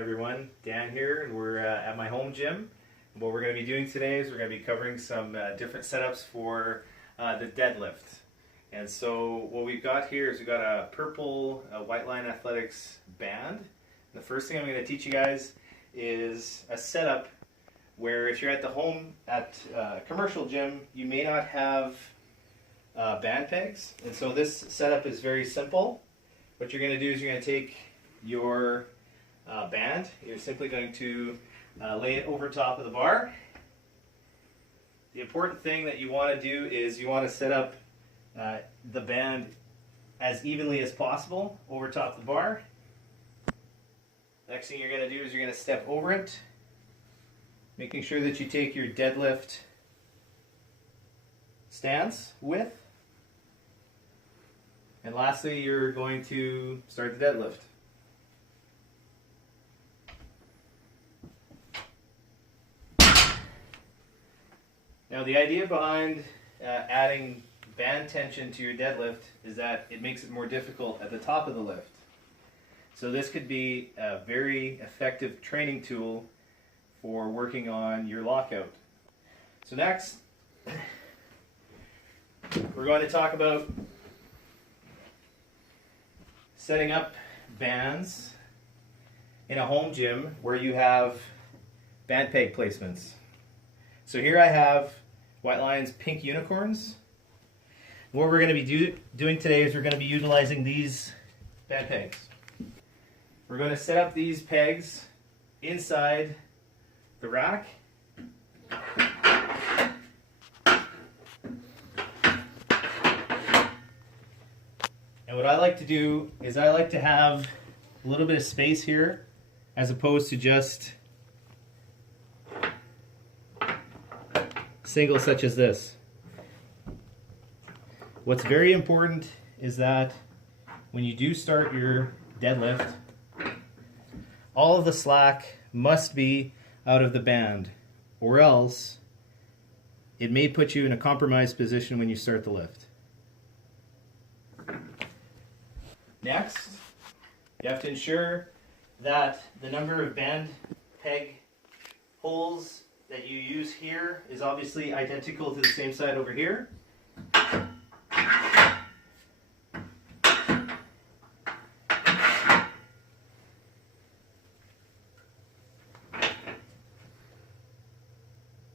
everyone. Dan here, and we're at my home gym. What we're going to be doing today is we're going to be covering some different setups for the deadlift. And so what we've got here is we've got a purple White Line Athletics band. The first thing I'm going to teach you guys is a setup where if you're at the home at a commercial gym, you may not have band pegs. And so this setup is very simple. What you're going to do is you're going to take your band. You're simply going to lay it over top of the bar. The important thing that you want to do is you want to set up the band as evenly as possible over top of the bar. Next thing you're going to do is you're going to step over it, making sure that you take your deadlift stance width. And lastly, you're going to start the deadlift. Now the idea behind adding band tension to your deadlift is that it makes it more difficult at the top of the lift. So this could be a very effective training tool for working on your lockout. So next, we're going to talk about setting up bands in a home gym where you have band peg placements. So here I have White Line's pink unicorns. What we're going to be doing today is we're going to be utilizing these band pegs. We're going to set up these pegs inside the rack. And what I like to do is I like to have a little bit of space here as opposed to just singles such as this. What's very important is that when you do start your deadlift, all of the slack must be out of the band, or else it may put you in a compromised position when you start the lift. Next, you have to ensure that the number of band peg holes that you use here is obviously identical to the same side over here.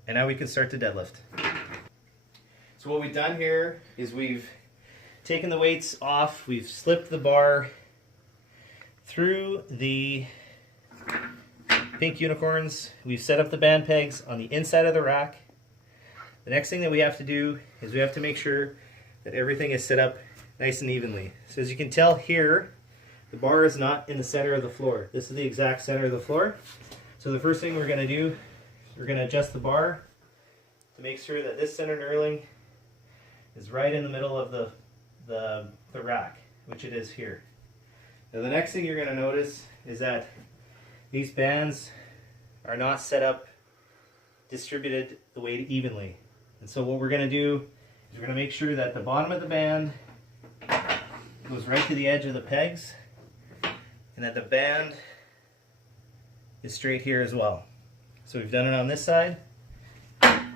And now we can start the deadlift. So what we've done here is we've taken the weights off, we've slipped the bar through the pink unicorns, we've set up the band pegs on the inside of the rack. The next thing that we have to do is we have to make sure that everything is set up nice and evenly. So as you can tell here, the bar is not in the center of the floor. This is the exact center of the floor. So the first thing we're going to do is we're going to adjust the bar to make sure that this center knurling is right in the middle of the rack, which it is here. Now the next thing you're going to notice is that these bands are not set up, distributed the weight evenly. And so what we're going to do is we're going to make sure that the bottom of the band goes right to the edge of the pegs, and that the band is straight here as well. So we've done it on this side, and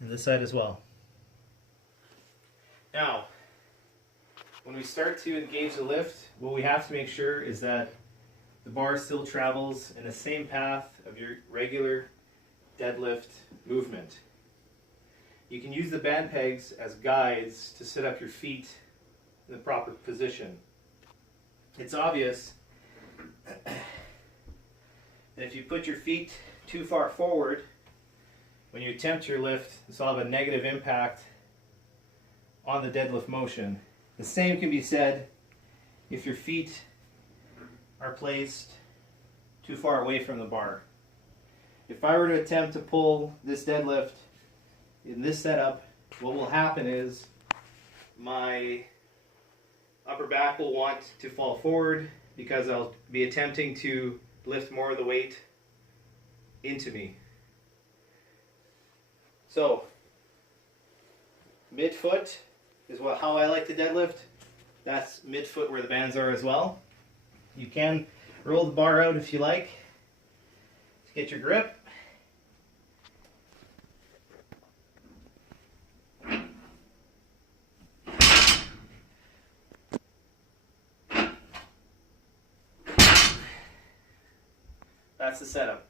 this side as well. Now, when we start to engage the lift, what we have to make sure is that the bar still travels in the same path of your regular deadlift movement. You can use the band pegs as guides to set up your feet in the proper position. It's obvious that if you put your feet too far forward, when you attempt your lift, this will have a negative impact on the deadlift motion. The same can be said if your feet are placed too far away from the bar. If I were to attempt to pull this deadlift in this setup, what will happen is my upper back will want to fall forward because I'll be attempting to lift more of the weight into me. So, midfoot is how I like to deadlift. That's midfoot where the bands are as well. You can roll the bar out if you like to get your grip. That's the setup.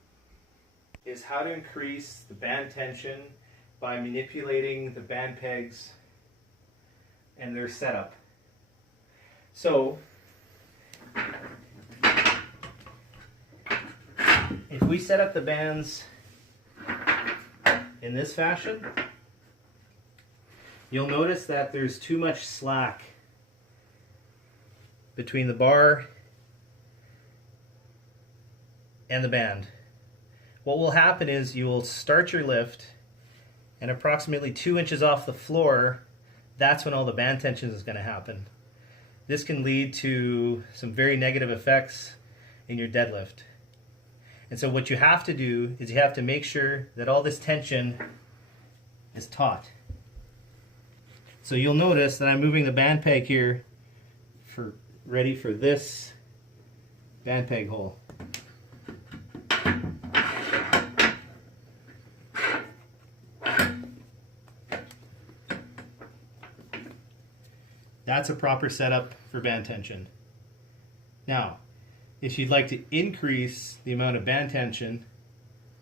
Is how to increase the band tension by manipulating the band pegs and their setup. So, if we set up the bands in this fashion, you'll notice that there's too much slack between the bar and the band. What will happen is you will start your lift, and approximately 2 inches off the floor, that's when all the band tension is going to happen. This can lead to some very negative effects in your deadlift. And so what you have to do is you have to make sure that all this tension is taut. So you'll notice that I'm moving the band peg here ready for this band peg hole. That's a proper setup for band tension. Now, if you'd like to increase the amount of band tension,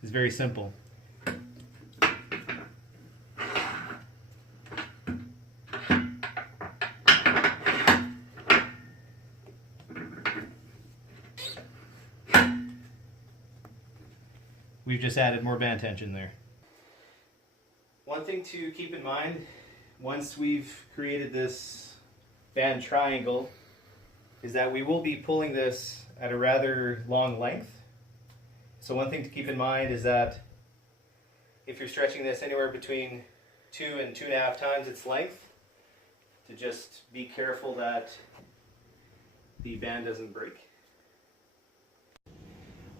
it's very simple. We've just added more band tension there. One thing to keep in mind, once we've created this band triangle, is that we will be pulling this at a rather long length. So one thing to keep in mind is that if you're stretching this anywhere between 2 and 2.5 times its length, to just be careful that the band doesn't break.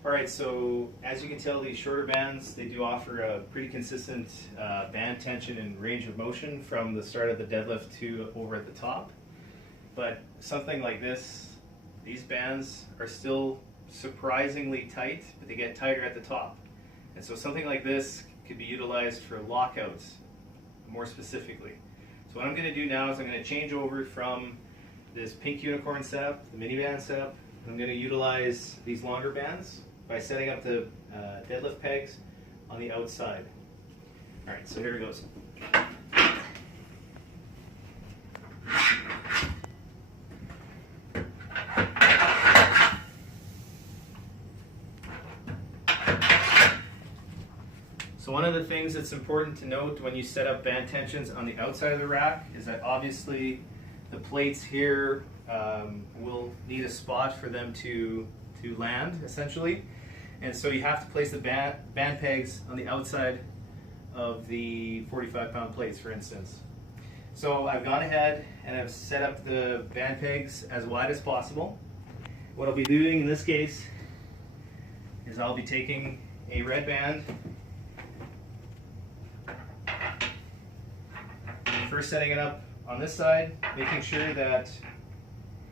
Alright, so as you can tell, these shorter bands, they do offer a pretty consistent band tension and range of motion from the start of the deadlift to over at the top. But something like this, these bands are still surprisingly tight, but they get tighter at the top. And so something like this could be utilized for lockouts more specifically. So what I'm going to do now is I'm going to change over from this pink unicorn setup, the mini band setup. I'm going to utilize these longer bands by setting up the deadlift pegs on the outside. Alright, so here it goes. So one of the things that's important to note when you set up band tensions on the outside of the rack is that obviously the plates here will need a spot for them to land, essentially. And so you have to place the band pegs on the outside of the 45-pound plates, for instance. So I've gone ahead and I've set up the band pegs as wide as possible. What I'll be doing in this case is I'll be taking a red band, first setting it up on this side, making sure that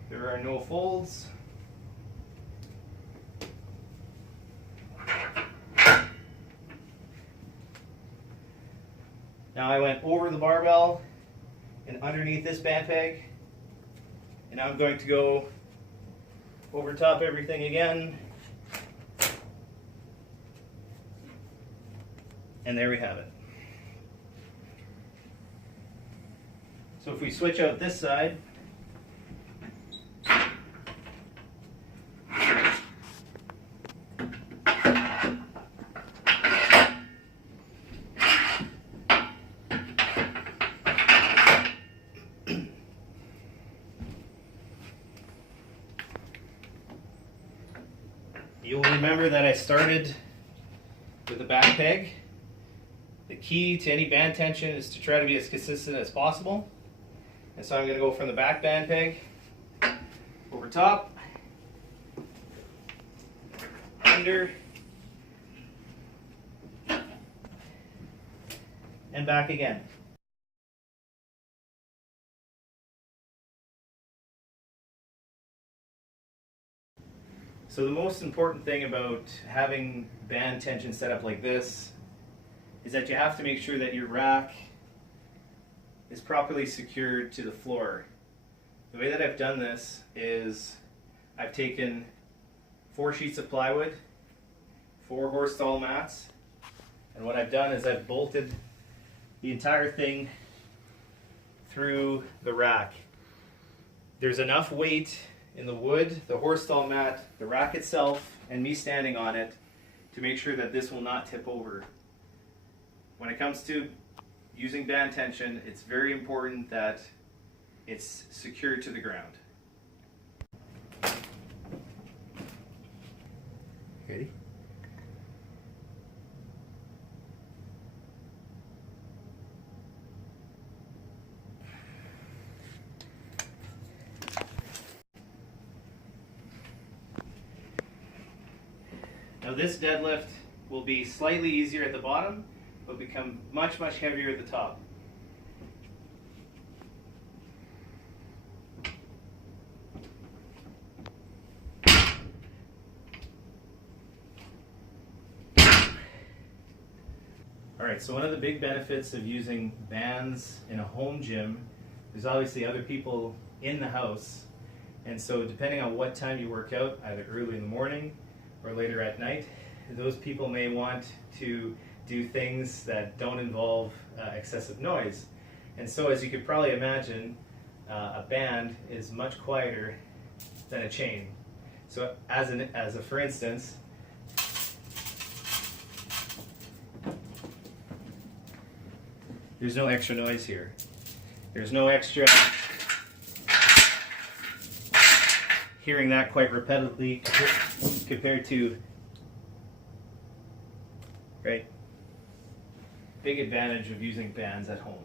there are no folds. Now I went over the barbell and underneath this band peg, and now I'm going to go over top everything again, and there we have it. So if we switch out this side, you'll remember that I started with the back peg. The key to any band tension is to try to be as consistent as possible. And so I'm going to go from the back band peg, over top, under, and back again. So the most important thing about having band tension set up like this is that you have to make sure that your rack is properly secured to the floor. The way that I've done this is I've taken 4 sheets of plywood, 4 horse stall mats, and what I've done is I've bolted the entire thing through the rack. There's enough weight in the wood, the horse stall mat, the rack itself, and me standing on it to make sure that this will not tip over. When it comes to using band tension, it's very important that it's secured to the ground. Ready? Now this deadlift will be slightly easier at the bottom, but become much, much heavier at the top. Alright, so one of the big benefits of using bands in a home gym, there's obviously other people in the house, and so depending on what time you work out, either early in the morning or later at night, those people may want to do things that don't involve excessive noise. And so as you could probably imagine, a band is much quieter than a chain. So as a for instance, there's no extra noise here. There's no extra hearing that quite repetitively compared to, right? Big advantage of using bands at home.